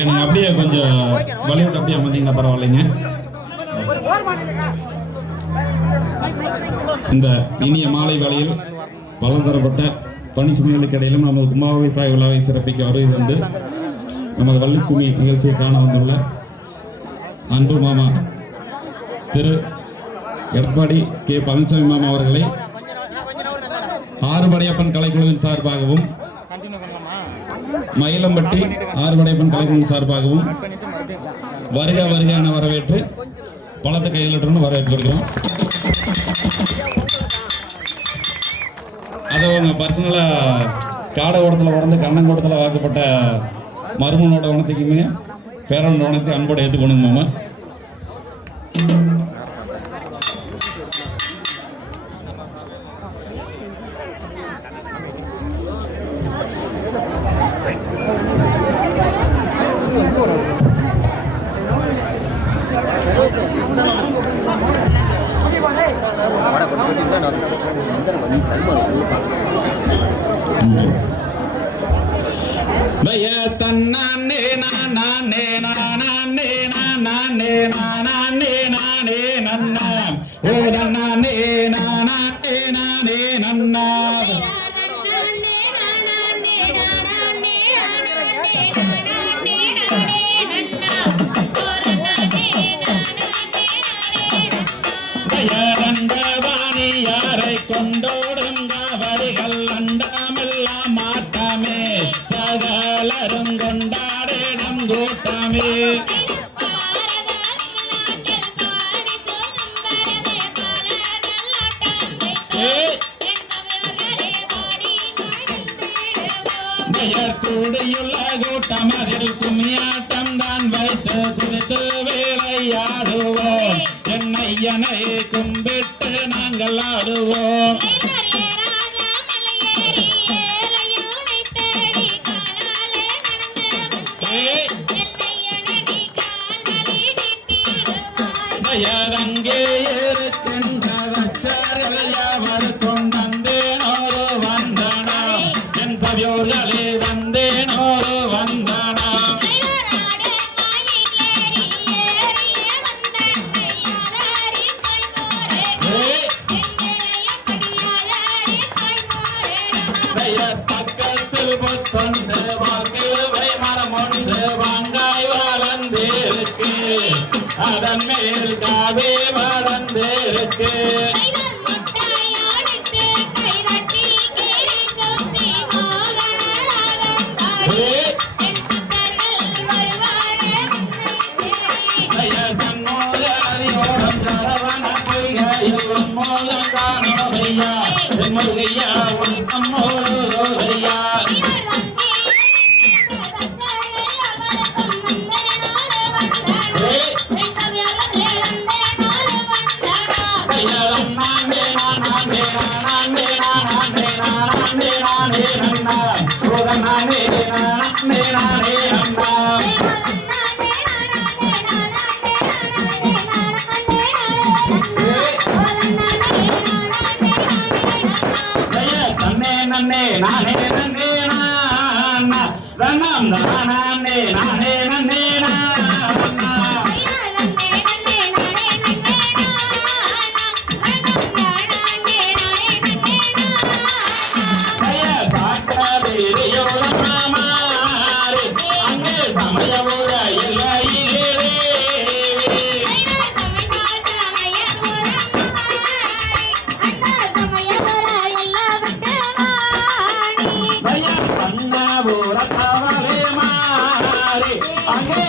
எனக்கு அப்படியே கொஞ்சம் வலிவிட்டு அப்படியே அமர்ந்தீங்கன்னா பரவாயில்லைங்க. இந்த இனிய மாலை வேளையில் பலதரப்பட்ட பணிச்சுமைகளுக்கு இடையிலும் நமது கும்பாபிஷேக விழாவை சிறப்பிக்க வருகை தந்து நமது வள்ளிக்கும்மி நிகழ்ச்சியை காண வந்துள்ள அன்பு மாமா திரு எடப்பாடி கே பழனிசாமி மாமா அவர்களை ஆறுபடையப்பன் கலைக்குழுவின் சார்பாகவும் மயிலம்பட்டி ஆறுபடையப்பன் கலைக்குழு சார்பாகவும் வருக வருக என வரவேற்று பலத்தை கையில் வரவேற்று அதை அவங்க பர்சனலாக காடை ஓடத்தில் உடந்து கண்ணங்கோடத்தில் வாக்கப்பட்ட மருமனோட வனத்துக்குமே பேரனோட வனத்தை அன்போடு ஏற்றுக்கொண்டுங்க மாமா. கும்மியாட்டம் தான் வைத்து குறித்து வேலையாடுவோம். என்னையனை கும்பிட்டு நாங்கள் ஆடுவோம். அங்கே இருக்கின்ற வச்சார்கள் கொண்டேன் ஒரு வந்தனா என் சவியோர்களே வந்தேன் ஒரு வந்தனா. பக்கத்தில் பொத்தொண்டு வாழ்க்கை மரம் ஒன்று வாங்காய் வளர்ந்திருக்கு. அதன் மேல் காவே வளர்ந்திருக்கு. அங்கே